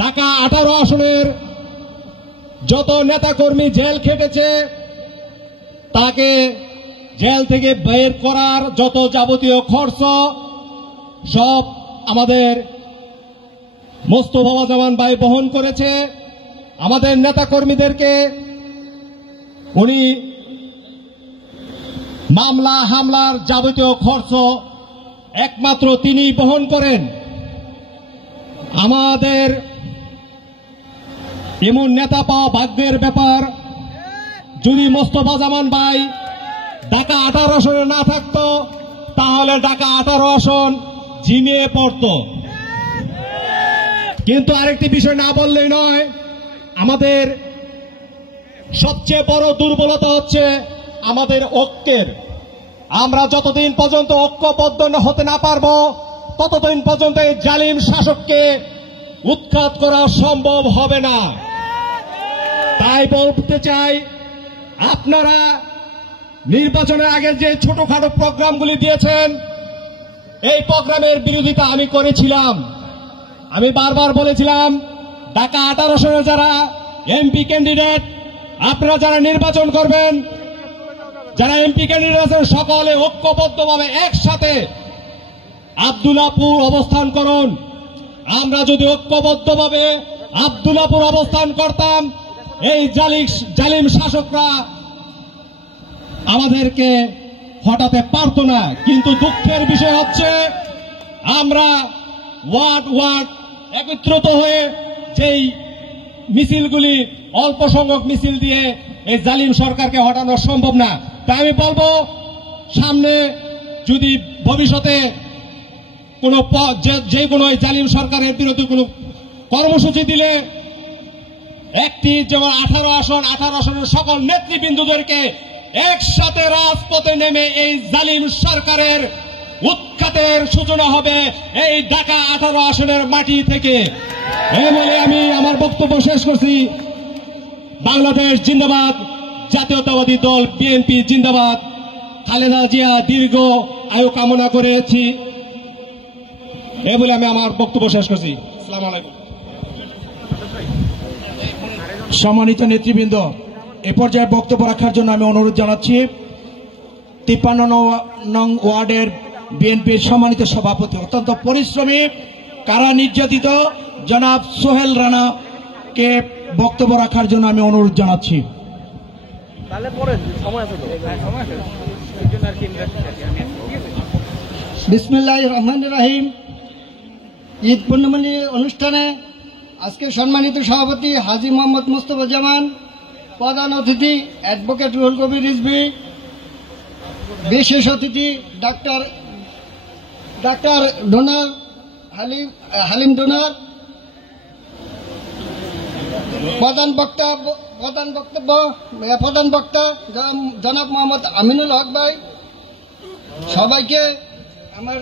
ঢাকা 18 আসনের যত নেতাকর্মী জেল খেটেছে তাকে জেল থেকে বের করার যত যাবতীয় খরচ সব আমাদের মোস্তফা জামান ভাই বহন করেছে। আমাদের নেতাকর্মীদেরকে উনি মামলা হামলার যাবতীয় খরচ একমাত্র তিনিই বহন করেন। আমাদের এমন নেতা পাওয়া ভাগ্যের ব্যাপার। যদি মোস্তফা জামান ভাই ঢাকা 18 আসনে না থাকতো তাহলে ঢাকা 18 আসন ঝিমিয়ে পড়ত। কিন্তু আরেকটি বিষয় না বললেই নয়, আমাদের সবচেয়ে বড় দুর্বলতা হচ্ছে আমাদের ঐক্যের। আমরা যতদিন পর্যন্ত ঐক্যবদ্ধ হতে না পারবো ততদিন পর্যন্ত এই জালিম শাসককে উৎখাত করা সম্ভব হবে না। তাই বলতে চাই, আপনারা নির্বাচনের আগে যে ছোটখাটো প্রোগ্রামগুলি দিয়েছেন এই প্রোগ্রামের বিরোধিতা আমি করেছিলাম। আমি বারবার বলেছিলাম ঢাকা 18 আসনে যারা এমপি ক্যান্ডিডেট, আপনারা যারা নির্বাচন করবেন, যারা এমপি ক্যান্ডিডেট আছেন সকলে ঐক্যবদ্ধভাবে একসাথে আব্দুল্লাহপুর অবস্থান করুন। আমরা যদি ঐক্যবদ্ধভাবে আব্দুল্লাহপুর অবস্থান করতাম এই জালিম শাসকরা আমাদেরকে হটাতে পারত না। কিন্তু দুঃখের বিষয় হচ্ছে আমরা ওয়ার্ড একত্রিত হয়ে যেই মিছিলগুলি অল্প সংখ্যক মিছিল দিয়ে এই জালিম সরকারকে হটানো সম্ভব না। তাই আমি বলবো, সামনে যদি ভবিষ্যতে কোনো যে কোনো জালিম সরকারের বিরুদ্ধে কোনো কর্মসূচি দিলে একটি যেমন 18 আসনের সকল নেতৃবৃন্দদেরকে একসাথে রাজপথে নেমে এই জালিম সরকারের উৎখাতের সূচনা হবে এই ঢাকা 18 আসনের মাটি থেকে। এই বলে আমি আমার বক্তব্য শেষ করছি। বাংলাদেশ জিন্দাবাদ, জাতীয়তাবাদী দল বিএনপি জিন্দাবাদ। খালেদা জিয়া দীর্ঘ আয়ু কামনা করেছি। এই বলে আমি আমার বক্তব্য শেষ করছি। আসসালামু আলাইকুম। সম্মানিত নেতৃবৃন্দ, এ পর্যায়ে বক্তব্য রাখার জন্য আমি অনুরোধ জানাচ্ছি 53 নং ওয়ার্ডের বিএনপির সম্মানিত সভাপতি, অত্যন্ত পরিশ্রমী, কারা নির্যাতিত জনাব সোহেল রানাকে বক্তব্য রাখার জন্য আমি অনুরোধ জানাচ্ছি। বিসমিল্লাহির রহমানির রহিম। ঈদ পূর্ণিমা অনুষ্ঠানে আজকে সম্মানিত সভাপতি হাজী মোহাম্মদ মোস্তফা জামান, প্রধান অতিথি অ্যাডভোকেট রুহুল কবির রিজভী, বিশেষ অতিথি ডাক্তার ডোনার হালিম ডোনার, প্রধান বক্তা জনাব মোহাম্মদ আমিনুল হক ভাই, সবাইকে আমার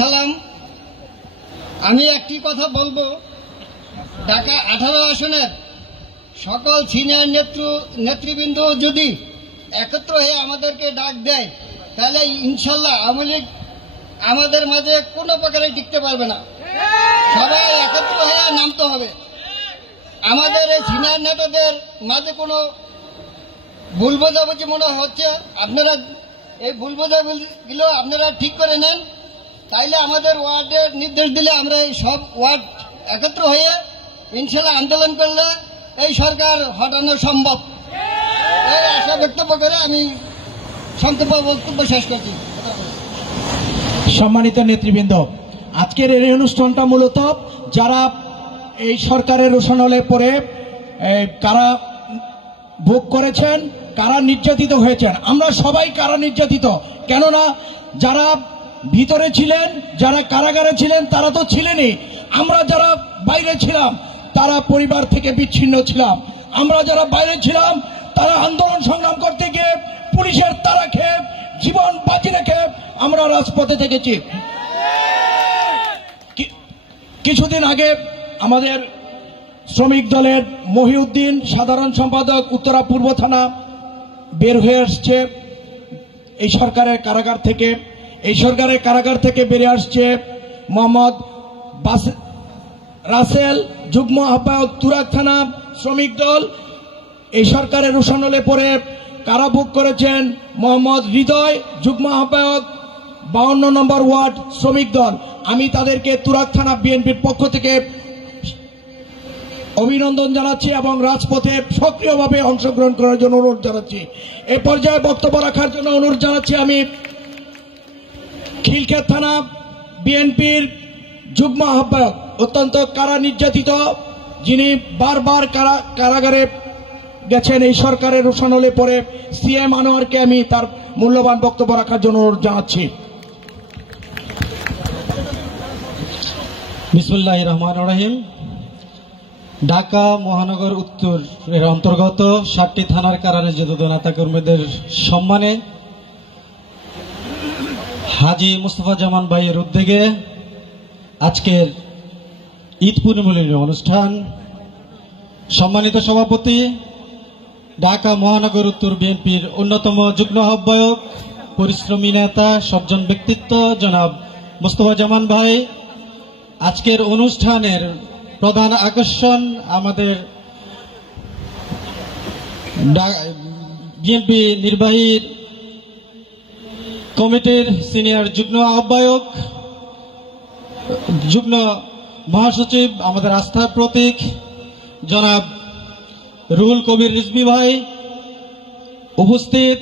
সালাম। আমি একটি কথা বলবো, ঢাকা 18 আসনের সকল সিনিয়র নেতৃবৃন্দ যদি একত্র হয়ে আমাদেরকে ডাক দেয় তাহলে ইনশাল্লাহ আওয়ামী লীগ আমাদের মাঝে কোনো প্রকারে টিকতে পারবে না। সবাই একত্র হয়ে নামতে হবে। আমাদের এই সিনিয়র নেতাদের মাঝে কোনো ভুল বোঝাবুঝি মনে হচ্ছে, আপনারা এই ভুল বোঝাবুঝিগুলো আপনারা ঠিক করে নেন। তাইলে আমাদের ওয়ার্ডের নির্দেশ দিলে আমরা এই সব ওয়ার্ড একত্র হয়ে ইনশাল্লাহ আন্দোলন করলে এই সরকার হটানো সম্ভব। এই আশা বক্তব্য করে আমি বক্তব্য শেষ করছি। সম্মানিত নেতৃবৃন্দ, আজকের এই অনুষ্ঠানটা মূলত যারা এই সরকারের রোষানলে পড়ে কারা ভোগ করেছেন, কারা নির্যাতিত হয়েছেন, আমরা সবাই কারা নির্যাতিত। কেননা যারা ভিতরে ছিলেন, যারা কারাগারে ছিলেন তারা তো ছিলেনই, আমরা যারা বাইরে ছিলাম তারা পরিবার থেকে বিচ্ছিন্ন ছিলাম। আমরা যারা বাইরে ছিলাম তারা আন্দোলন সংগ্রাম করতে গিয়ে পুলিশের তাড়া খেয়ে জীবন বাজি রেখে আমরা রাজপথে থেকেছি। কিছুদিন আগে আমাদের শ্রমিক দলের মহিউদ্দিন সাধারণ সম্পাদক উত্তরা পূর্ব থানা বের হয়ে আসছে এই সরকারের কারাগার থেকে। এই সরকারের কারাগার থেকে বেরিয়ে আসছে মোহাম্মদ রাসেল, যুগ্ম আহ্বায়ক তুরাগ থানা শ্রমিক দল। এই সরকারের রোষানলে পরে কারাভোগ করেছেন মোহাম্মদ হৃদয়, যুগ্ম আহ্বায়ক 52 নম্বর ওয়ার্ড শ্রমিক দল। আমি তাদেরকে তুরাগ থানা বিএনপির পক্ষ থেকে অভিনন্দন জানাচ্ছি এবং রাজপথে সক্রিয়ভাবে অংশগ্রহণ করার জন্য অনুরোধ জানাচ্ছি। এ পর্যায়ে বক্তব্য রাখার জন্য অনুরোধ জানাচ্ছি আমি খিলক্ষেত থানা বিএনপির যুগ্ম আহ্বায়ক, অত্যন্ত কারা নির্যাতিত, যিনি বারবার কারাগারে গেছেন এই সরকারের রোষানলে পরে, সিএম আনোয়ারকে আমি তার মূল্যবান বক্তব্য রাখার জন্য অনুরোধ জানাচ্ছি। বিসমিল্লাহির রহমানির রহিম। ঢাকা মহানগর উত্তর এর অন্তর্গত 7টি থানার কারানির্যাতিত নেতাকর্মীদের সম্মানে হাজী মুস্তফা জামান ভাইয়ের উদ্যোগে আজকের ঈদ পুনর্মিলনী অনুষ্ঠান। সম্মানিত সভাপতি, ঢাকা মহানগর উত্তর বিএনপির অন্যতম যুগ্ম আহ্বায়ক, পরিশ্রমী নেতা, সজ্জন ব্যক্তিত্ব জনাব মুস্তফা জামান ভাই, আজকের অনুষ্ঠানের প্রধান আকর্ষণ আমাদের বিএনপি নির্বাহী কমিটির সিনিয়র যুগ্ম আহ্বায়ক, যুগ্ম মহাসচিব, আমাদের আস্থার প্রতীক জনাব রুহুল কবির রিজভী ভাই, উপস্থিত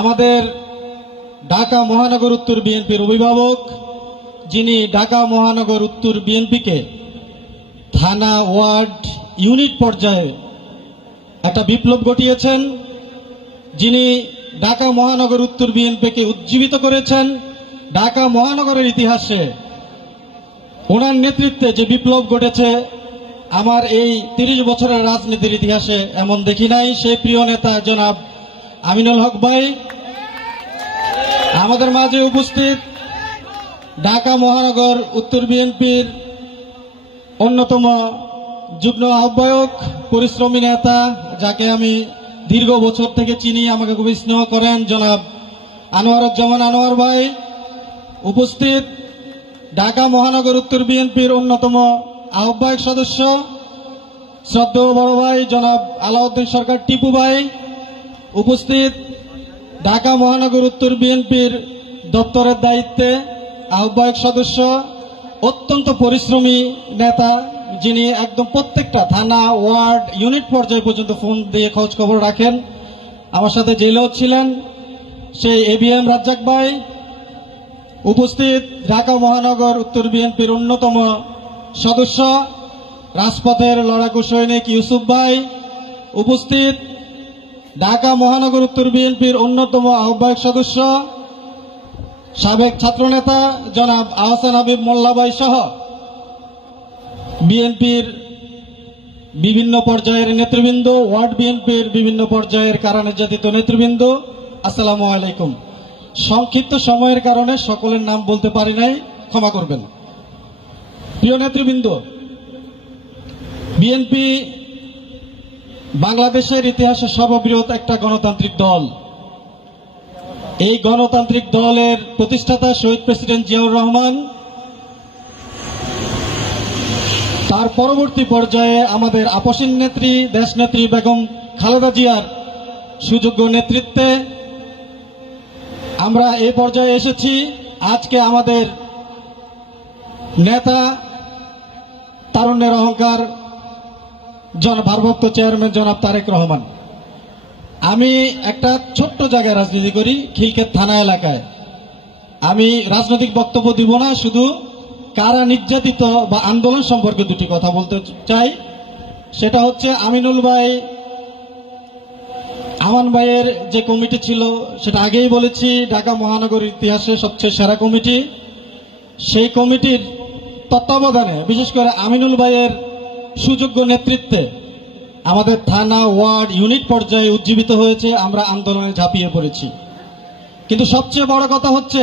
আমাদের ঢাকা মহানগর উত্তর বিএনপির অভিভাবক, যিনি ঢাকা মহানগর উত্তর বিএনপিকে থানা, ওয়ার্ড, ইউনিট পর্যায়ে একটা বিপ্লব ঘটিয়েছেন, যিনি ঢাকা মহানগর উত্তর বিএনপিকে উজ্জীবিত করেছেন। ঢাকা মহানগরের ইতিহাসে ওনার নেতৃত্বে যে বিপ্লব ঘটেছে, আমার এই 30 বছরের রাজনীতির ইতিহাসে এমন দেখি নাই। সেই প্রিয় নেতা জনাব আমিনুল হক ভাই আমাদের মাঝে উপস্থিত, ঢাকা মহানগর উত্তর বিএনপির অন্যতম যুগ্ম আহ্বায়ক, পরিশ্রমী নেতা, যাকে আমি দীর্ঘ বছর থেকে চিনি, আমাকে খুব স্নেহ করেন, জনাব আনোয়ারুজ্জামান আনোয়ার ভাই উপস্থিত, ঢাকা মহানগর উত্তর বিএনপির অন্যতম আহ্বায়ক সদস্য শ্রদ্ধেয় বড় ভাই জনাব আলাউদ্দিন সরকার টিপু ভাই উপস্থিত, ঢাকা মহানগর উত্তর বিএনপির দপ্তরের দায়িত্বে আহ্বায়ক সদস্য, অত্যন্ত পরিশ্রমী নেতা, যিনি একদম প্রত্যেকটা থানা, ওয়ার্ড, ইউনিট পর্যায়ে পর্যন্ত ফোন দিয়ে খোঁজ খবর রাখেন। আমার সাথে জেলেও ছিলেন সেই এবিএম রাজ্জাক ভাই উপস্থিত, ঢাকা মহানগর উত্তর বিএনপির অন্যতম সদস্য, রাজপথের লড়াকু সৈনিক ইউসুফ ভাই উপস্থিত, ঢাকা মহানগর উত্তর বিএনপির অন্যতম আহ্বায়ক সদস্য, সাবেক ছাত্রনেতা জনাব আহসান হাবিব মোল্লা ভাই সহ বিএনপির বিভিন্ন পর্যায়ের নেতৃবৃন্দ, ওয়ার্ড বিএনপির বিভিন্ন পর্যায়ের কারা নির্যাতিত নেতৃবৃন্দ, আসসালামু আলাইকুম। সংক্ষিপ্ত সময়ের কারণে সকলের নাম বলতে পারি নাই, ক্ষমা করবেন। প্রিয় নেতৃবৃন্দ, বিএনপি বাংলাদেশের ইতিহাসে সর্ববৃহৎ একটা গণতান্ত্রিক দল। এই গণতান্ত্রিক দলের প্রতিষ্ঠাতা শহীদ প্রেসিডেন্ট জিয়াউর রহমান, তার পরবর্তী পর্যায়ে আমাদের আপসীন নেত্রী, দেশনেত্রী বেগম খালেদা জিয়ার সুযোগ্য নেতৃত্বে আমরা এই পর্যায়ে এসেছি। আজকে আমাদের নেতা, তারুণ্যের অহংকার, ভারপ্রাপ্ত চেয়ারম্যান জনাব তারেক রহমান। আমি একটা ছোট্ট জায়গায় রাজনীতি করি, খিলক্ষেত থানা এলাকায়। আমি রাজনৈতিক বক্তব্য দিব না, শুধু কারা নির্যাতিত বা আন্দোলন সম্পর্কে দুটি কথা বলতে চাই। সেটা হচ্ছে আমিনুল ভাই, আমান ভাইয়ের যে কমিটি ছিল, সেটা আগেই বলেছি, ঢাকা মহানগর ইতিহাসে সবচেয়ে সেরা কমিটি। সেই কমিটির তত্ত্বাবধানে, বিশেষ করে আমিনুল ভাইয়ের সুযোগ্য নেতৃত্বে আমাদের থানা, ওয়ার্ড, ইউনিট পর্যায়ে উজ্জীবিত হয়েছে, আমরা আন্দোলনে ঝাঁপিয়ে পড়েছি। কিন্তু সবচেয়ে বড় কথা হচ্ছে,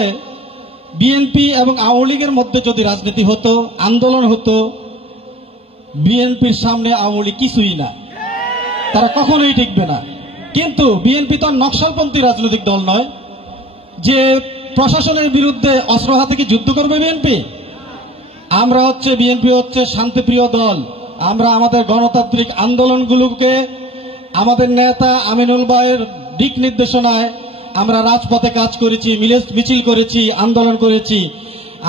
বিএনপি এবং আওয়ামী লীগের মধ্যে যদি রাজনীতি হতো, আন্দোলন হতো, বিএনপির সামনে আওয়ামী লীগ কিছুই না, তারা কখনোই টিকবে না। কিন্তু বিএনপি তো নকশালপন্থী রাজনৈতিক দল নয় যে প্রশাসনের বিরুদ্ধে অস্ত্র হাতে কি যুদ্ধ করবে বিএনপি? আমরা হচ্ছে বিএনপি হচ্ছে শান্তিপ্রিয় দল। আমরা আমাদের গণতান্ত্রিক আন্দোলনগুলোকে আমাদের নেতা আমিনুল ভাইয়ের দিক নির্দেশনায় আমরা রাজপথে কাজ করেছি, মিছিল করেছি, আন্দোলন করেছি।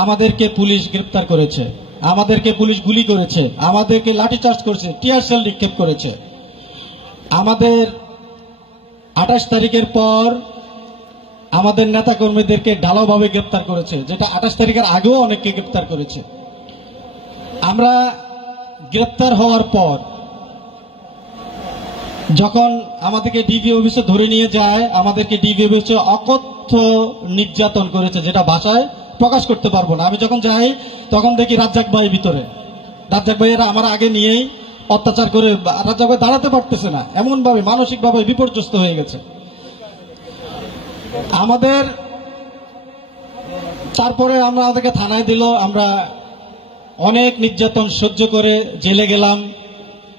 আমাদেরকে পুলিশ গ্রেপ্তার করেছে, আমাদেরকে পুলিশ গুলি করেছে, আমাদেরকে লাঠিচার্জ করেছে, টিয়ার সেল নিক্ষেপ করেছে। আমাদের 28 তারিখের পর আমাদের নেতা কর্মীদেরকে ঢালাওভাবে গ্রেপ্তার করেছে, যেটা 28 তারিখের আগেও অনেককে গ্রেপ্তার করেছে। আমরা গ্রেপ্তার হওয়ার পর যখন আমাদেরকে ডিবি অফিসে ধরে নিয়ে যায়, আমাদেরকে ডিবি অফিসে অকথ্য নির্যাতন করেছে, যেটা ভাষায় প্রকাশ করতে পারবো না। আমি যখন যাই তখন দেখি রাজ্জাক ভাই ভিতরে, রাজ্জাক ভাইয়েরা আমার আগে নিয়েই অত্যাচার করে, রাজ্জাক ভাই দাঁড়াতে পারতেছে না, এমন ভাবে মানসিকভাবে বিপর্যস্ত হয়ে গেছে। আমাদের তারপরে আমাদেরকে থানায় দিল, আমরা অনেক নির্যাতন সহ্য করে জেলে গেলাম।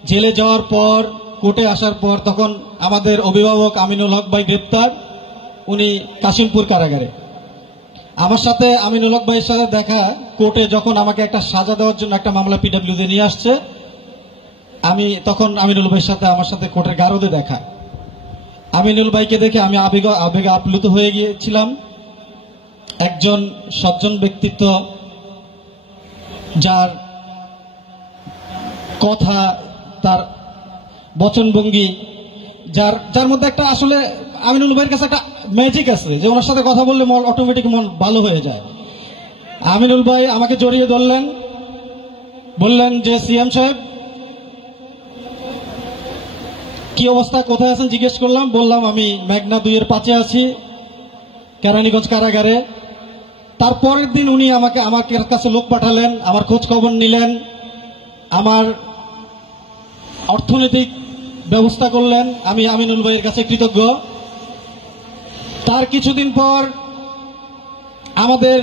জেলে যাওয়ার পর কোর্টে আসার পর তখন আমাদের অভিভাবক আমিনুল হক ভাই গ্রেপ্তার, উনি কাশিমপুর কারাগারে। আমার সাথে আমিনুল হক ভাইয়ের সাথে দেখা কোর্টে, যখন আমাকে একটা সাজা দেওয়ার জন্য একটা মামলা পিডব্লিউতে নিয়ে আসছে, আমি তখন আমিনুল ভাইয়ের সাথে আমার সাথে কোর্টের গারদে দেখা। আমিনুল ভাইকে দেখে আমি আবেগে আপ্লুত হয়ে গিয়েছিলাম। একজন সজ্জন ব্যক্তিত্ব, যার কথা, তার বচনভঙ্গি, যার মধ্যে একটা আসলে আমিনুল ভাইয়ের কাছে একটা ম্যাজিক আছে, যে ওনার সাথে কথা বললে অটোমেটিক মন ভালো হয়ে যায়। আমিনুল ভাই আমাকে জড়িয়ে ধরলেন, বললেন যে সিএম সাহেব কি অবস্থা, কোথায় আছেন জিজ্ঞেস করলাম। বললাম আমি মেঘনা 2-এর 5-এ আছি, কেরানীগঞ্জ কারাগারে। তারপরের দিন উনি আমার কাছে লোক পাঠালেন, আমার খোঁজ খবর নিলেন, আমার অর্থনৈতিক ব্যবস্থা করলেন। আমি আমিনুল ভাইয়ের কাছে কৃতজ্ঞ। তার কিছুদিন পর আমাদের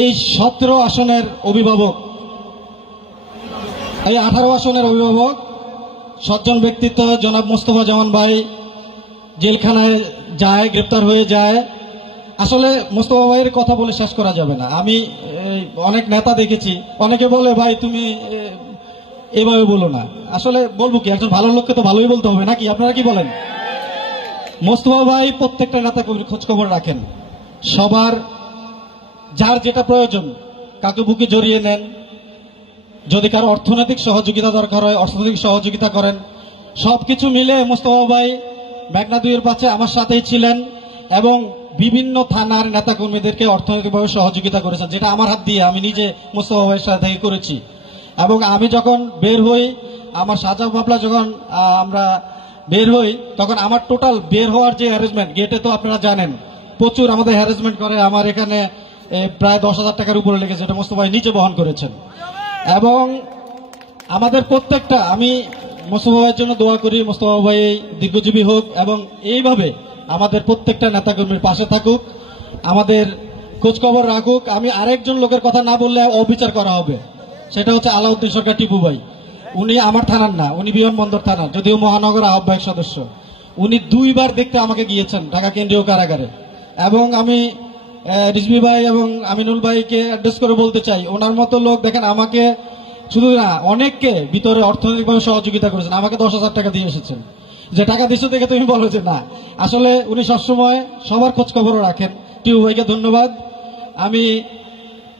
এই 17 আসনের অভিভাবক, এই 18 আসনের অভিভাবক সজ্জন ব্যক্তিত্ব জনাব মোস্তফা জামান ভাই জেলখানায় যায়, গ্রেপ্তার হয়ে যায়। আসলে মোস্তফা ভাইয়ের কথা বলে শেষ করা যাবে না। আমি অনেক নেতা দেখেছি, অনেকে বলে ভাই তুমি এভাবে বলো না। আসলে বলবো কি, একজন ভালো লোককে তো ভালোই বলতে হবে নাকি, আপনারা কি বলেন? মোস্তফা ভাই প্রত্যেকটা নেতা কর্মীর খোঁজ খবর রাখেন, সবার যার যেটা প্রয়োজন কাকে বুকে জড়িয়ে নেন। যদি কারো অর্থনৈতিক সহযোগিতা দরকার হয় অর্থনৈতিক সহযোগিতা করেন। সবকিছু মিলে মোস্তফা ভাই মেঘনা 2-এর 5-এ আমার সাথেই ছিলেন এবং বিভিন্ন থানার নেতাকর্মীদেরকে অর্থনৈতিকভাবে সহযোগিতা করেছেন, যেটা আমার হাত দিয়ে আমি নিজে মোস্তফা ভাইয়ের সাথে থেকে করেছি। এবং আমি যখন বের হই, আমার সাজা মামলা যখন আমরা বের হই, তখন আমার টোটাল বের হওয়ার যে হ্যারাসমেন্ট, গেটে তো আপনারা জানেন প্রচুর আমাদের হ্যারাসমেন্ট করে। আমার এখানে প্রায় 10,000 টাকার উপরে লেগেছে, এটা মোস্তফা ভাই নিজে বহন করেছেন। এবং আমাদের প্রত্যেকটা, আমি মোস্তফা ভাইয়ের জন্য দোয়া করি, মোস্তফা ভাই দীর্ঘজীবী হোক এবং এইভাবে আমাদের প্রত্যেকটা নেতাকর্মীর পাশে থাকুক, আমাদের খোঁজখবর রাখুক। আমি আরেকজন লোকের কথা না বললে অবিচার করা হবে, সেটা হচ্ছে আলাউদ্দিন সরকার টিপু ভাই। উনি আমার থানার না, উনি বিমানবন্দর থানার, যদিও মহানগর আহ্বায়ক সদস্য। উনি 2 বার দেখতে আমাকে গিয়েছেন ঢাকা কেন্দ্রীয় কারাগারে। এবং আমি রিজভী ভাই এবং আমিনুল ভাইকে অ্যাড্রেস করে বলতে চাই, ওনার মতো লোক দেখেন আমাকে শুধু না, অনেককে ভিতরে অর্থনৈতিকভাবে সহযোগিতা করেছেন। আমাকে 10,000 টাকা দিয়ে এসেছেন, যে টাকা দিচ্ছ দেখে তুমি বলো যে না। আসলে উনি সবসময় সবার খোঁজ খবরও রাখেন। টিপু ভাইকে ধন্যবাদ। আমি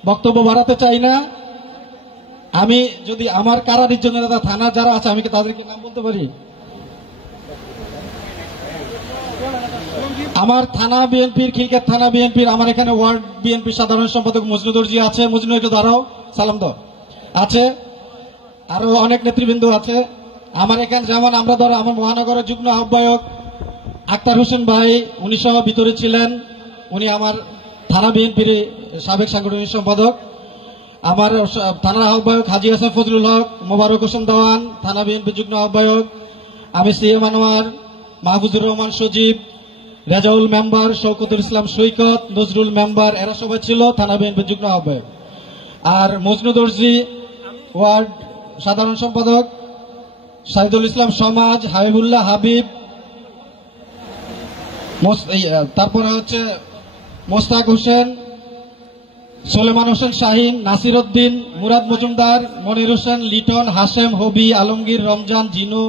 বক্তব্য বাড়াতে চাই না। আমি যদি আমার কারা নির্যাতনের নেতা থানা যারা আছে, আমি কি তাদেরকে নাম বলতে পারি? আমার থানা বিএনপির, খিলক্ষেত থানা বিএনপির, আমার এখানে ওয়ার্ড বিএনপির সাধারণ সম্পাদক মজনু দর্জি আছে। মজনু একটু দাঁড়াও, সালাম দাও। আছে আরো অনেক নেতৃবৃন্দ আছে আমার এখানে, যেমন আমরা ধরো আমার মহানগরের যুগ্ম আহ্বায়ক আক্তার হোসেন ভাই, উনি সহ ভিতরে ছিলেন। উনি আমার থানা বিএনপির সাবেক সাংগঠনিক সম্পাদক। আমার থানার আহ্বায়ক হাজী হাসান ফজলুল হক, মোবারক হোসেন দেওয়ান, থানা বিএনপি যুগ্ম আহ্বায়ক। আমি সিএম আনোয়ার, মাহফুজুর রহমান সজীব, রেজাউল মেম্বার, শওকতুল ইসলাম সৈকত, নজরুল মেম্বার, এরা সবাই ছিল থানা বিএনপি যুগ্ম আহ্বায়ক। আর মজনু দর্জি ওয়ার্ড সাধারণ সম্পাদক, সাইদুল ইসলাম সমাজ, হাবিবুল্লাহ হাবিব, তারপরে হচ্ছে মোস্তাক হোসেন, সোলেমান হোসেন শাহিন, নাসির উদ্দিন, মুরাদ মজুমদার, মনির হোসেন, লিটন, হাশেম, হবি, আলমগীর, রমজান, জিনু,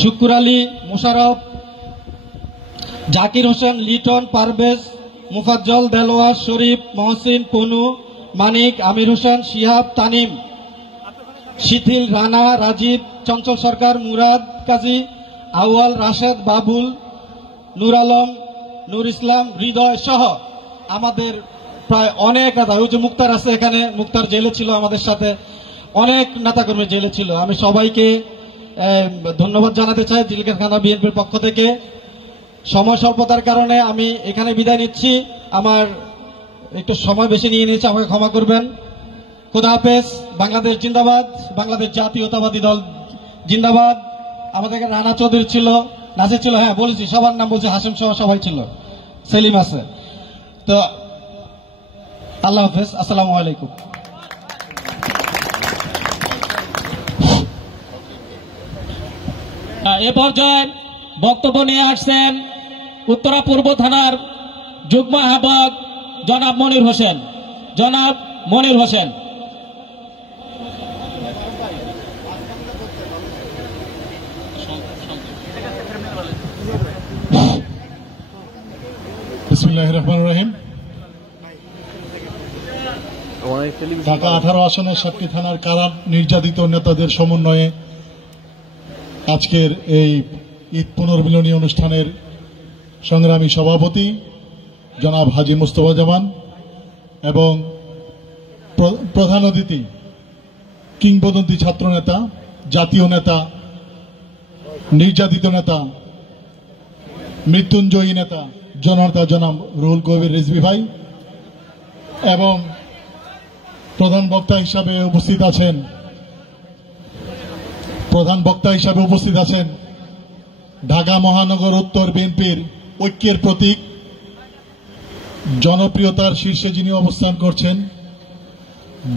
শুকুর আলী, মুশারফ, জাকির হোসেন, লিটন, পারভেজ, মুফাজ্জল, দেলোয়ার, শরীফ, মহসিন, পনু, মানিক, আমির হোসেন, শিহাব, তানিম, শিথিল, রানা, রাজীব, চঞ্চল সরকার, মুরাদ কাজী, আউয়াল, রাশেদ, বাবুল, নূর আলম, নূর ইসলাম, হৃদয় সহ আমাদের প্রায় অনেক নেতা, ওই যে মুক্তার আছে এখানে, মুক্তার জেলে ছিল আমাদের সাথে, অনেক নেতাকর্মী জেলে ছিল। আমি সবাইকে ধন্যবাদ জানাতে চাই জিলকারখানা বিএনপির পক্ষ থেকে। সময় স্বল্পতার কারণে আমি এখানে বিদায় নিচ্ছি। আমার একটু সময় বেশি নিয়ে নিয়েছি, আমাকে ক্ষমা করবেন। খোদা হাফেজ। বাংলাদেশ জিন্দাবাদ, বাংলাদেশ জাতীয়তাবাদী দল জিন্দাবাদ। আমাদের এখানে রানা চৌধুরী ছিল, নাসির ছিল, হ্যাঁ বলেছি, সবার নাম বলছি, হাসিম সহ সবাই ছিল, সেলিম আছে। তো আল্লাহ হাফেজ, আসসালামু আলাইকুম। এ পর্যায়ে বক্তব্য নিয়ে আসছেন উত্তরা পূর্ব থানার যুগ্ম আহ্বায়ক জনাব মনির হোসেন। জনাব মনির হোসেন। বিসমিল্লাহির রহমানির রহিম। ঢাকা 18 আসনের 7টি থানার কারা নির্যাতিত নেতাদের সমন্বয়ে আজকের এই ঈদ পুনর্মিলনী অনুষ্ঠানের সংগ্রামী সভাপতি জনাব হাজী মুস্তফা জামান এবং প্রধান অতিথি কিংবদন্তি ছাত্র নেতা, জাতীয় নেতা, নির্যাতিত নেতা, মৃত্যুঞ্জয়ী নেতা জনতা জনাব রুহুল কবির রিজভী ভাই এবং প্রধান বক্তা হিসাবে উপস্থিত আছেন ঢাকা মহানগর উত্তর বিএনপির ঐক্যের প্রতীক, জনপ্রিয়তার শীর্ষে যিনি অবস্থান করছেন,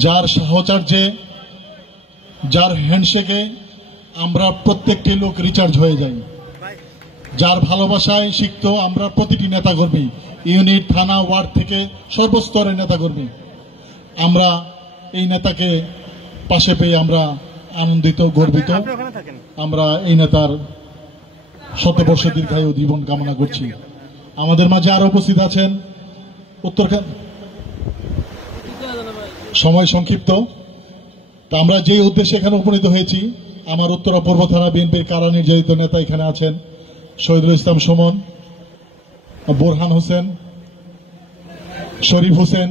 যার সাহচর্যে, যার হ্যান্ডশেকে আমরা প্রত্যেকটি লোক রিচার্জ হয়ে যাই, যার ভালোবাসায় সিক্ত আমরা প্রতিটি নেতাকর্মী, ইউনিট, থানা, ওয়ার্ড থেকে সর্বস্তরের নেতাকর্মী, আমরা এই নেতাকে পাশে পেয়ে আমরা আনন্দিত, গর্বিত। আমরা এই নেতার শতবর্ষ দীর্ঘায়ু জীবন কামনা করছি। আমাদের মাঝে আরো উপস্থিত আছেন সময় সংক্ষিপ্ত, তা আমরা যে উদ্দেশ্যে এখানে উপনীত হয়েছি, আমার উত্তরা পূর্ব থানা বিএনপির কারা নির্যাতিত নেতা এখানে আছেন শহীদুল ইসলাম সুমন, বোরহান হোসেন, শরীফ হোসেন,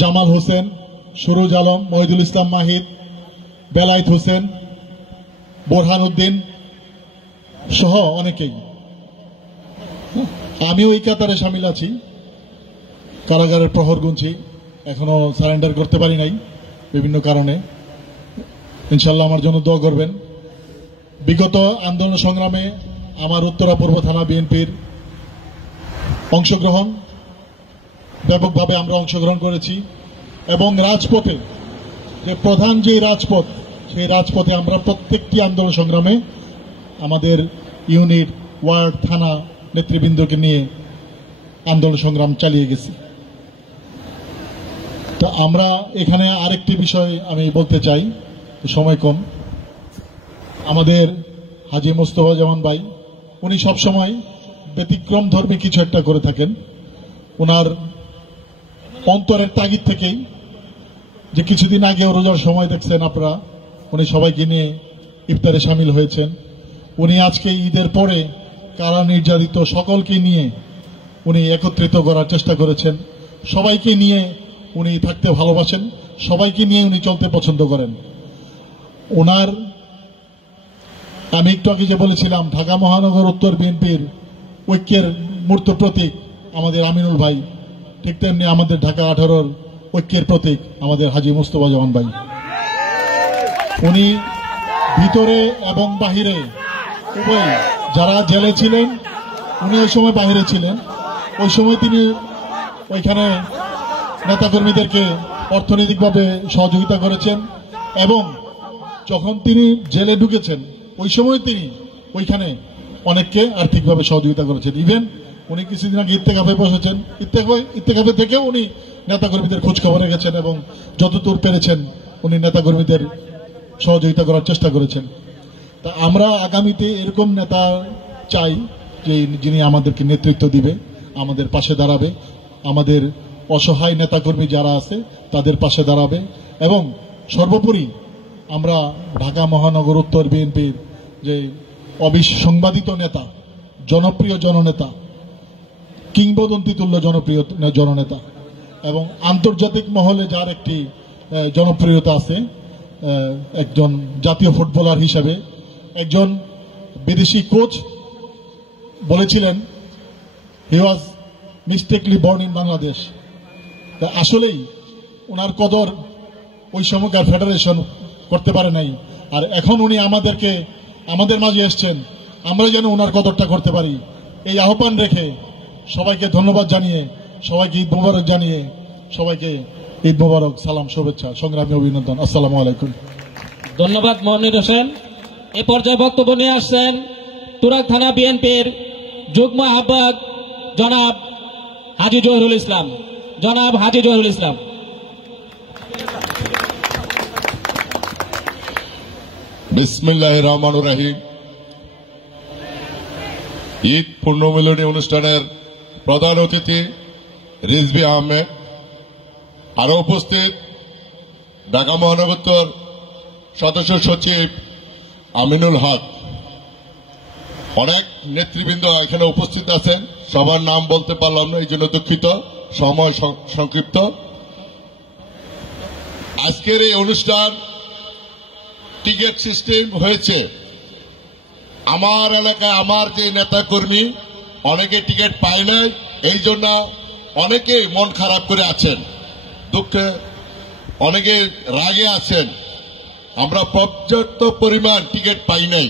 জামাল হোসেন, সুরুজ আলম, মহিদুল ইসলাম মাহিদ, বেলায়েত হোসেন, বোরহান উদ্দিন সহ অনেকেই। আমিও এই কাতারে সামিল আছি। কারাগারের প্রহর গুনছি, এখনো সারেন্ডার করতে পারি নাই বিভিন্ন কারণে। ইনশাল্লাহ আমার জন্য দোয়া করবেন। বিগত আন্দোলন সংগ্রামে আমার উত্তরা পূর্ব থানা বিএনপির অংশগ্রহণ, ব্যাপকভাবে আমরা অংশগ্রহণ করেছি এবং রাজপথে যে প্রধান যে রাজপথ, সেই রাজপথে আমরা প্রত্যেকটি আন্দোলন সংগ্রামে আমাদের ইউনিট, ওয়ার্ড, থানা নেতৃবৃন্দকে নিয়ে আন্দোলন সংগ্রাম চালিয়ে গেছি। তো আমরা এখানে আরেকটি বিষয় আমি বলতে চাই, সময় কম। আমাদের হাজী মুস্তফা জামান ভাই, উনি সবসময় ব্যতিক্রম ধর্মী কিছু একটা করে থাকেন। ওনার অন্তরের তাগিদ থেকেই, যে কিছুদিন আগে রোজার সময় দেখছেন আপনারা, উনি সবাইকে নিয়ে ইফতারে সামিল হয়েছেন। উনি আজকে ঈদের পরে কারা নির্যাতিত সকলকে নিয়ে উনি একত্রিত করার চেষ্টা করেছেন। সবাইকে নিয়ে উনি থাকতে ভালোবাসেন, সবাইকে নিয়ে উনি চলতে পছন্দ করেন। ওনার, আমি একটু আগে যে বলেছিলাম ঢাকা মহানগর উত্তর বিএনপির ঐক্যের মূর্ত প্রতীক আমাদের আমিনুল ভাই, ঠিক তেমনি আমাদের ঢাকা 18-র ঐক্যের প্রতীক আমাদের হাজী মুস্তফা জামান ভাই। উনি ভিতরে এবং বাহিরে উভয়, যারা জেলে ছিলেন উনি ওই সময় বাহিরে ছিলেন, ওই সময় তিনি ওইখানে নেতাকর্মীদেরকে অর্থনৈতিকভাবে সহযোগিতা করেছেন এবং যখন তিনি জেলে ঢুকেছেন ওই সময় তিনি ওইখানে অনেককে আর্থিকভাবে সহযোগিতা করেছেন। ইভেন উনি কিছুদিন আগে ইত্তেকাফে বসেছেন, ইত্তেকাফে থেকেও উনি নেতাকর্মীদের খোঁজ খবর রেখেছেন এবং যতদূর পেরেছেন উনি নেতাকর্মীদের সহযোগিতা করার চেষ্টা করেছেন। তা আমরা আগামীতে এরকম নেতা চাই যে যিনি আমাদেরকে নেতৃত্ব দিবে, আমাদের পাশে দাঁড়াবে, আমাদের অসহায় নেতাকর্মী যারা আছে তাদের পাশে দাঁড়াবে এবং সর্বোপরি আমরা ঢাকা মহানগর উত্তর বিএনপির যে অবিসংবাদিত নেতা, জনপ্রিয় জননেতা, কিংবদন্তি তুল্য জনপ্রিয় জননেতা এবং আন্তর্জাতিক মহলে যার একটি জনপ্রিয়তা আছে, একজন জাতীয় ফুটবলার হিসেবে, একজন বিদেশি কোচ বলেছিলেন হি ওয়াজ মিস্টেকলি বর্ন ইন বাংলাদেশ। আসলেই ওনার কদর ওই সময়কার ফেডারেশন করতে পারে নাই, আর এখন উনি আমাদের মাঝে এসছেন, আমরা যেন ওনার কদরটা করতে পারি এই আহ্বান রেখে সবাইকে ধন্যবাদ জানিয়ে, সবাইকে ঈদ মোবারক জানিয়ে, সবাইকে ঈদ মোবারক, সালাম, শুভেচ্ছা, সংগ্রামী অভিনন্দন। আসসালামু আলাইকুম। ধন্যবাদ মনির হোসেন। এ পর্যায়ে বক্তব্য নিয়ে আসছেন তুরাগ থানা বিএনপির যুগ্ম আহ্বায়ক জনাব হাজী জহিরুল ইসলাম। জনাব হাজী জহিরুল ইসলাম। বিসমিল্লাহির রহমানির রহিম। ঈদ পূর্ণমিলনী অনুষ্ঠানের প্রধান অতিথি রিজভী আহমেদ, আরো উপস্থিত ঢাকা মহানগর সদস্য সচিব আমিনুল হক, অনেক নেতৃবৃন্দ এখানে উপস্থিত আছেন, সবার নাম বলতে পারলাম না, এই জন্য দুঃখিত, সময় সংক্ষিপ্ত। আজকের এই অনুষ্ঠান টিকিট সিস্টেম হয়েছে। আমার এলাকায় আমার যে নেতা কর্মী অনেকে টিকিট পায় নাই, এই জন্য অনেকেই মন খারাপ করে আছেন, দুঃখে অনেকে রাগে আছেন। আমরা পর্যাপ্ত পরিমাণ টিকিট পাই নাই,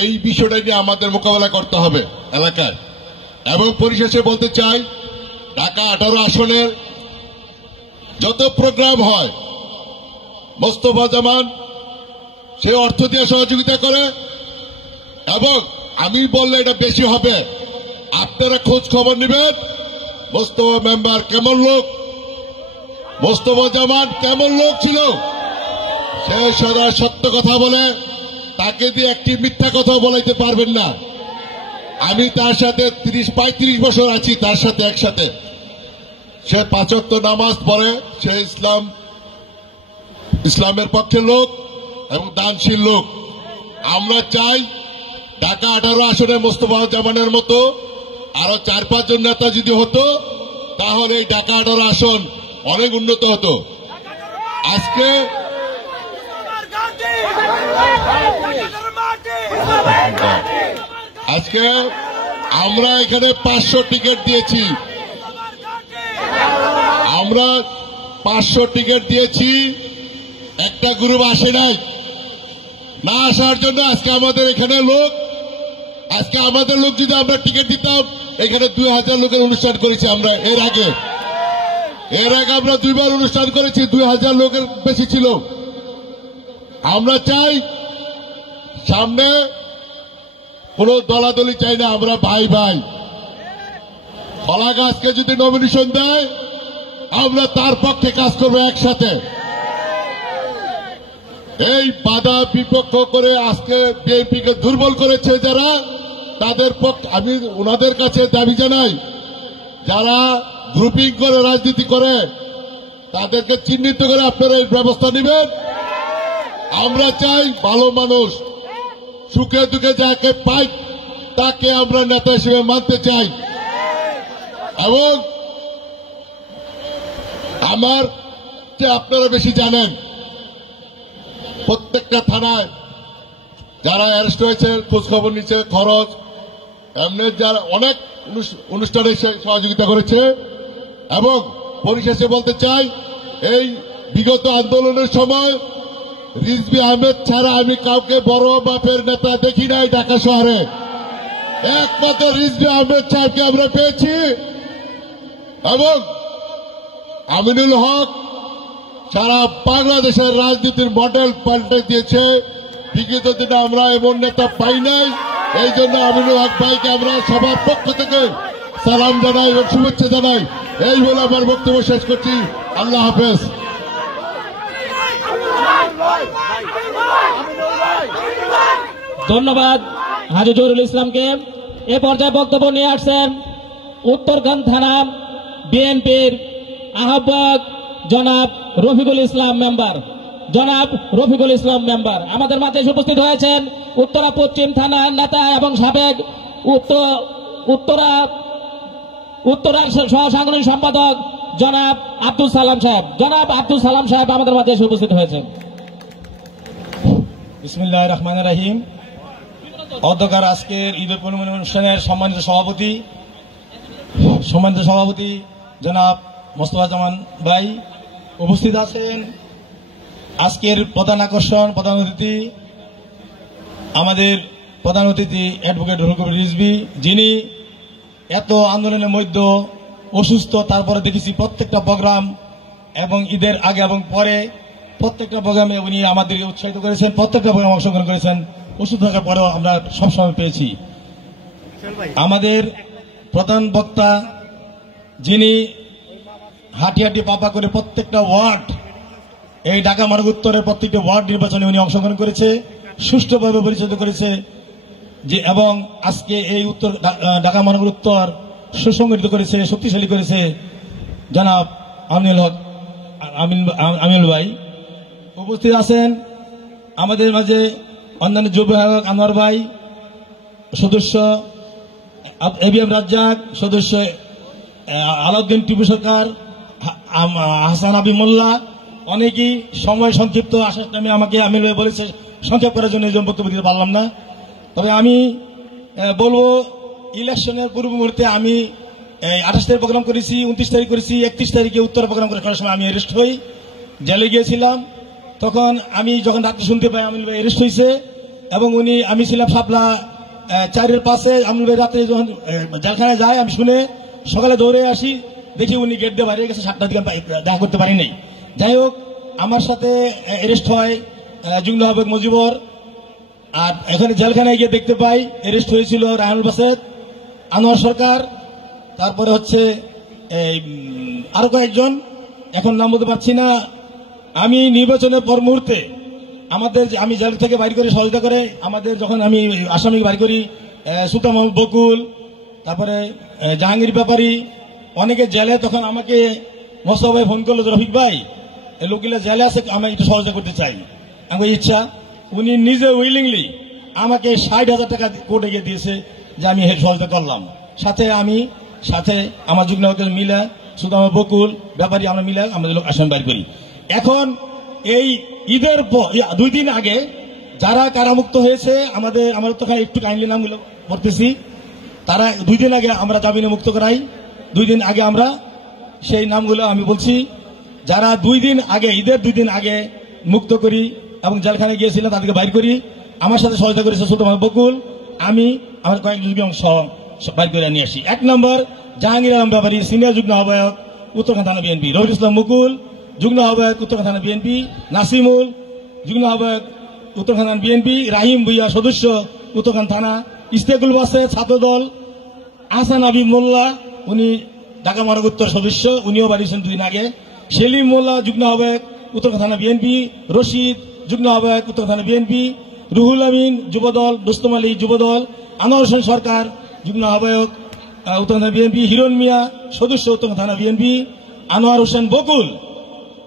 এই বিষয়টা নিয়ে আমাদের মোকাবেলা করতে হবে এলাকায়। এবং পরিশেষে বলতে চাই, ঢাকা 18 আসনের যত প্রোগ্রাম হয় মোস্তফা জামান সে অর্থ দিয়ে সহযোগিতা করে, এবং আমি বললে এটা বেশি হবে, আপনারা খোঁজ খবর নেবেন মোস্তফা মেম্বার কেমন লোক, মোস্তফা জামান কেমন লোক ছিল। সে সদা সত্য কথা বলে, তাকে দিয়ে একটি মিথ্যা কথা বলাইতে পারবেন না। আমি তার সাথে 30-35 বছর আছি, তার সাথে একসাথে। সে 5 ওয়াক্ত নামাজ পড়ে, সে ইসলামের পক্ষের লোক এবং দানশীল লোক। আমরা চাই ঢাকা 18 আসনে মোস্তফা জামানের মতো আরো 4-5 জন নেতা যদি হতো, তাহলে এই ঢাকা 18 আসন অনেক উন্নত হতো। আজকে আমরা এখানে 500 টিকিট দিয়েছি, আমরা 500 টিকিট দিয়েছি, একটা গ্রুপ আসে নাই। না আসার জন্য আজকে আমাদের এখানে লোক, আজকে আমাদের লোক যদি আমরা টিকিট দিতাম, এখানে 2000 লোকের অনুষ্ঠান করেছি আমরা। এর আগে আমরা 2 বার অনুষ্ঠান করেছি, 2000 লোকের বেশি ছিল। আমরা চাই সামনে কোন দলাদলি চাই না, আমরা ভাই ভাই। কলা গাছকে যদি নমিনেশন দেয়, আমরা তার পক্ষে কাজ করবো একসাথে। এই বাধা বিপক্ষ করে আজকে বিএনপিকে দুর্বল করেছে যারা, তাদের পক্ষে আমি ওনাদের কাছে দাবি জানাই, যারা গ্রুপিং করে রাজনীতি করে তাদেরকে চিহ্নিত করে আপনারা এই ব্যবস্থা নেবেন। আমরা চাই ভালো মানুষ, সুখে দুঃখে যাকে পাই তাকে আমরা নেতা হিসেবে মানতে চাই। এবং আমার যে আপনারা বেশি জানেন, প্রত্যেকটা থানায় যারা অ্যারেস্ট হয়েছে, খোঁজখবর নিচ্ছে, খরচ এমনি যারা অনেক অনুষ্ঠানে সহযোগিতা করেছে। এবং পরিশেষে বলতে চাই, এই বিগত আন্দোলনের সময় রিজভী আহমেদ ছাড়া আমি কাউকে বড় বাপের নেতা দেখি নাই ঢাকা শহরে। একমাত্র রিজভী আহমেদ সাহেবকে আমরা পেয়েছি, এবং আমিনুল হক সারা বাংলাদেশের রাজনীতির মডেল পাল্টে দিয়েছে। বিগত দিনে আমরা এমন নেতা পাই নাই। এই জন্য আমিনুল হক ভাইকে আমরা সবার পক্ষ থেকে সালাম জানাই এবং শুভেচ্ছা জানাই। এই বলে আমার বক্তব্য শেষ করছি। আল্লাহ হাফেজ। ধন্যবাদ হাজী জহুরুল ইসলামকে। এ পর্যায়ে বক্তব্য নিয়ে আসছেন উত্তরখান থানা বিএনপির আহ্বায়ক জনাব রফিকুল ইসলাম মেম্বার। আমাদের মাঝে উপস্থিত হয়েছেন উত্তরা পশ্চিম থানার নেতা এবং সাবেক উত্তরা সহ সাংগঠনিক সম্পাদক জনাব আব্দুল সালাম সাহেব আমাদের মাঝে উপস্থিত হয়েছেন। বিসমিল্লাহির রহমানির রহিম। অধ্যকার আজকের ঈদের পূর্ণিমা অনুষ্ঠানের সম্মানিত সভাপতি জনাব মোস্তফা জামান ভাই উপস্থিত আছেন। আজকের প্রধান আকর্ষণ, প্রধান অতিথি আমাদের প্রধান অতিথি অ্যাডভোকেট রুহুল কবির রিজভী, যিনি এত আন্দোলনের মধ্যে অসুস্থ, তারপরে দেখেছি প্রত্যেকটা প্রোগ্রাম এবং ঈদের আগে এবং পরে প্রত্যেকটা প্রোগ্রামে উনি আমাদেরকে উৎসাহিত করেছেন, প্রত্যেকটা প্রোগ্রামে অংশগ্রহণ করেছেন। অসুস্থ থাকার পরেও আমরা সবসময় পেয়েছি। আমাদের প্রধান বক্তা, যিনি হাঁটি হাঁটি পাপা করে প্রত্যেকটা ওয়ার্ড, এই ঢাকা মহানগর উত্তরের প্রত্যেকটা ওয়ার্ড নির্বাচনে উনি অংশগ্রহণ করেছে, সুষ্ঠুভাবে পরিচালিত করেছে যে, এবং আজকে এই উত্তর ঢাকা মহানগর উত্তর সুসংগঠিত করেছে, শক্তিশালী করেছে জনাব আমিনুল ভাই। উপস্থিত আছেন আমাদের মাঝে অন্যান্য যুব বিভাগ আনোয়ার ভাই, সদস্য এবিএম রাজ্জাক, সদস্য আলাউদ্দিন টিপু সরকার, হাসান আবি মোল্লা, অনেকেই সময় সংক্ষিপ্ত আসার টাইমে আমাকে আমির ভাই বলেছে সংক্ষেপ করার জন্য এই জন্য বক্তব্য দিতে পারলাম না। তবে আমি বলবো, ইলেকশনের পূর্ব মুহূর্তে আমি 28 তারিখ প্রোগ্রাম করেছি, 29 তারিখ করেছি, 31 তারিখে উত্তর প্রোগ্রাম করার সময় আমি অ্যারেস্ট হই, জেলে গিয়েছিলাম। তখন আমি যখন রাত্রে শুনতে পাই আমির ভাই অ্যারেস্ট হয়েছে, এবং আমি ছিলাম শাপলা 4-এর পাশে। আমির ভাই রাত্রে যখন জেলখানায় যায়, আমি শুনে সকালে দৌড়ে আসি, দেখি উনি গেট দিয়ে বাইরে গেছে, 7টার দিকে দেখা করতে পারি নাই। যাই হোক, আমার সাথে অ্যারেস্ট হয় যুগ্ম আহ্বায়ক মজিবর, আর এখানে জেলখানায় গিয়ে দেখতে পাই অ্যারেস্ট হয়েছিল রায়নুল বাসেদ, আনোয়ার সরকার, তারপরে হচ্ছে আরো কয়েকজন, এখন নাম বলতে পারছি না। আমি নির্বাচনের পর মুহূর্তে আমি জেল থেকে বাইর করে সহযোগিতা করে আমাদের, যখন আমি আসামি বাইর করি, সুলতান মোহাম্মদ বকুল, তারপরে জাহাঙ্গীর ব্যাপারী, অনেকে জেলে, তখন আমাকে মোস্তফা ভাই ফোন করলো, রফিক ভাই লোকগুলা জেলে আছে, আমি একটু সহযোগিতা করতে চাই। আমার ইচ্ছা, উনি নিজে উইলিংলি আমাকে 60,000 টাকা কোর্টে গিয়ে দিয়েছে যে আমি সহযোগিতা করলাম। সাথে আমার যুগ্ম মিলা, শুধু আমার বকুল ব্যাপারী, আমরা মিলে আমাদের লোক আসামি বাইর করি। এখন এই ঈদের 2 দিন আগে যারা কারামুক্ত হয়েছে, আমাদের তো একটু কাইন্ডলি নামগুলো পড়তেছি, তারা 2 দিন আগে আমরা জামিনে মুক্ত করাই। 2 দিন আগে আমরা সেই নামগুলো আমি বলছি, যারা 2 দিন আগে, ঈদের 2 দিন আগে মুক্ত করি এবং জেলখানায় গিয়েছিলেন, তাদেরকে বাইর করি। আমার সাথে সহযোগিতা করেছে সুলতান বকুল, আমার কয়েকজন অংশ বাইর করে নিয়ে আসি। 1 নম্বর জাহাঙ্গীর আলম ব্যাপারী, সিনিয়র যুগ্ম আহ্বায়ক উত্তরখান থানা বিএনপি, রবিউল ইসলাম মুকুল যুগ্ম আহ্বায়ক উত্তরখান থানা বিএনপি, নাসিমুল যুগ্ম আহ্বায়ক উত্তরখান থানা বিএনপি, রাহিম ভুইয়া সদস্য উত্তরখান থানা, ইস্তেকুল বাসে ছাত্রদল, আহসান আবি মোল্লা, উনি ঢাকা মহানগর উত্তর সদস্য, উনিও বাড়িয়েছেন 2 দিন আগে, সেলিম মোল্লা যুগ্ম আহ্বায়ক উত্তরখান থানা বিএনপি, রশিদ যুগ্ম আহ্বায়ক উত্তরখান থানা বিএনপি, রুহুল আমিন যুবদল, দোস্তম আলী যুবদল, আনোয়ার হোসেন সরকার যুগ্ম আহ্বায়ক উত্তরখান থানা বিএনপি, হিরণ মিয়া সদস্য উত্তরখান থানা বিএনপি, আনোয়ার হোসেন বকুল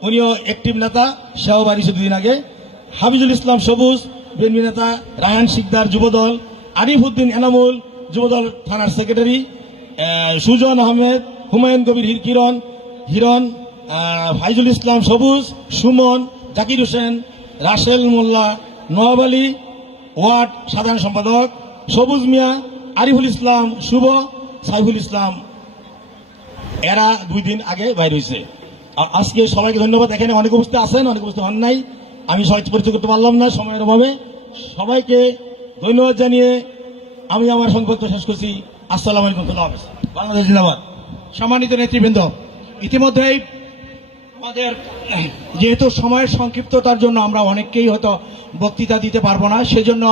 উনিও অ্যাক্টিভ নেতা, সেও বাড়িয়েছে 2 দিন আগে, হাফিজুল ইসলাম সবুজ বিএনপি নেতা, রায়ান শিকদার যুবদল, আরিফ উদ্দিন এনামুল যুবদল থানার সেক্রেটারি, সুজন আহমেদ, হুমায়ুন কবির হিরণ, ফাইজুল ইসলাম সবুজ, সুমন, জাকির হোসেন, রাসেল মোল্লা, নওয়াব আলী ওয়ার্ড সাধারণ সম্পাদক, সবুজ মিয়া, আরিফুল ইসলাম শুভ, সাইফুল ইসলাম, এরা 2 দিন আগে বাইর হয়েছে। আজকে সবাইকে ধন্যবাদ। এখানে অনেক উপস্থিত আছেন, অনেক উপস্থিত হন নাই, আমি সবাই পরিচয় করতে পারলাম না সময়ের অভাবে। সবাইকে ধন্যবাদ জানিয়ে আমি আমার সংক্ষিপ্ত শেষ করছি। আসসালামু আলাইকুম, বাংলাদেশ জিন্দাবাদ। সম্মানিত নেতৃবৃন্দ, ইতিমধ্যেই আমাদের যেহেতু সময়ের সংক্ষিপ্ততার জন্য আমরা অনেককেই হয়তো বক্তৃতা দিতে পারবো না, সেজন্য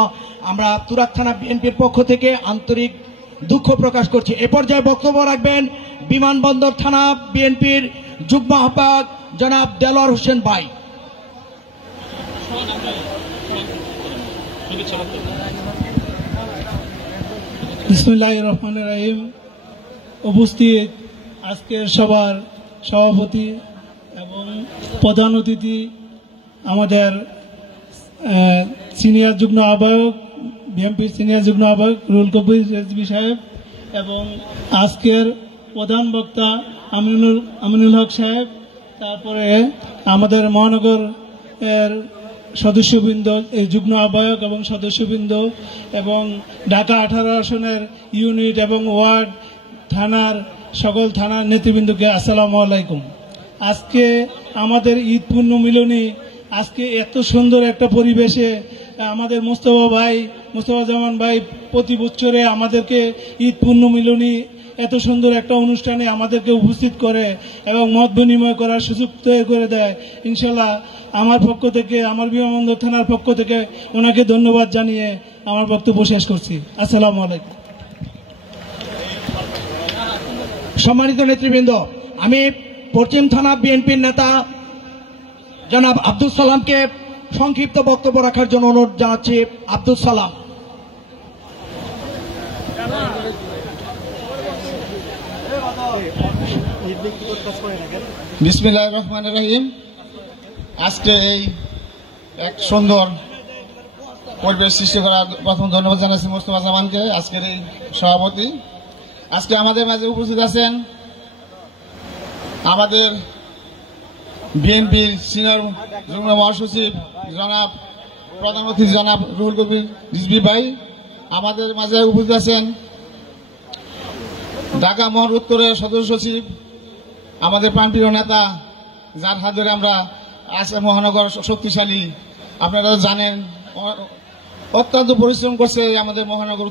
আমরা তুরাগ থানা বিএনপির পক্ষ থেকে আন্তরিক দুঃখ প্রকাশ করছি। এ পর্যায়ে বক্তব্য রাখবেন বিমানবন্দর থানা বিএনপির যুগ্ম আহ্বায়ক জনাব দেলোয়ার হোসেন ভাই। বিসমিল্লাহির রহমানির রহিম। উপস্থিত আজকের সভার সভাপতি এবং প্রধান অতিথি আমাদের সিনিয়র যুগ্ম আহ্বায়ক, বিএনপির সিনিয়র যুগ্ম আহ্বায়ক রুহুল কবির রেজভী সাহেব, এবং আজকের প্রধান বক্তা আমিনুল হক সাহেব, তারপরে আমাদের মহানগর এর সদস্যবৃন্দ, এই যুগ্ম আহ্বায়ক এবং সদস্যবৃন্দ, এবং ঢাকা 18 আসনের ইউনিট এবং ওয়ার্ড থানার সকল থানার নেতৃবৃন্দকে আসসালামু আলাইকুম। আজকে আমাদের ঈদ পূর্ণ মিলনী, আজকে এত সুন্দর একটা পরিবেশে আমাদের মোস্তফা জামান ভাই প্রতি বছরে আমাদেরকে ঈদ পূর্ণ মিলনী এত সুন্দর একটা অনুষ্ঠানে আমাদেরকে উপস্থিত করে এবং মত বিনিময় করার সুযোগ তৈরি করে দেয়। ইনশাল্লাহ আমার পক্ষ থেকে, আমার বিমানবন্দর থানার পক্ষ থেকে ওনাকে ধন্যবাদ জানিয়ে আমার বক্তব্য শেষ করছি। আসসালামু আলাইকুম। সম্মানিত নেতৃবৃন্দ, আমি পশ্চিম থানা বিএনপির নেতা জনাব আব্দুল সালামকে সংক্ষিপ্ত বক্তব্য রাখার জন্য অনুরোধ জানাচ্ছি। আব্দুল সালাম। বিসমিল্লাহির রহমানির রহিম। আজকে এই এক সুন্দর পরিবেশ সৃষ্টি করার প্রথম ধন্যবাদ জানাচ্ছি মোস্তফা জামানকে, আজকের এই সভাপতি। আজকে আমাদের মাঝে উপস্থিত আছেন আমাদের বিএনপির সিনিয়র যুগ্ম মহাসচিব জনাব প্রধান অতিথি জনাব রুহুল কবির রিজভী ভাই। আমাদের মাঝে উপস্থিত আছেন ঢাকা মহানগর উত্তরের সদস্য সচিব, আমাদের প্রাণপ্রিয় নেতা, যার হাত ধরে আমরা আজকে মহানগর শক্তিশালী। আপনারা জানেন অত্যন্ত পরিশ্রম করছে আমাদের মহানগর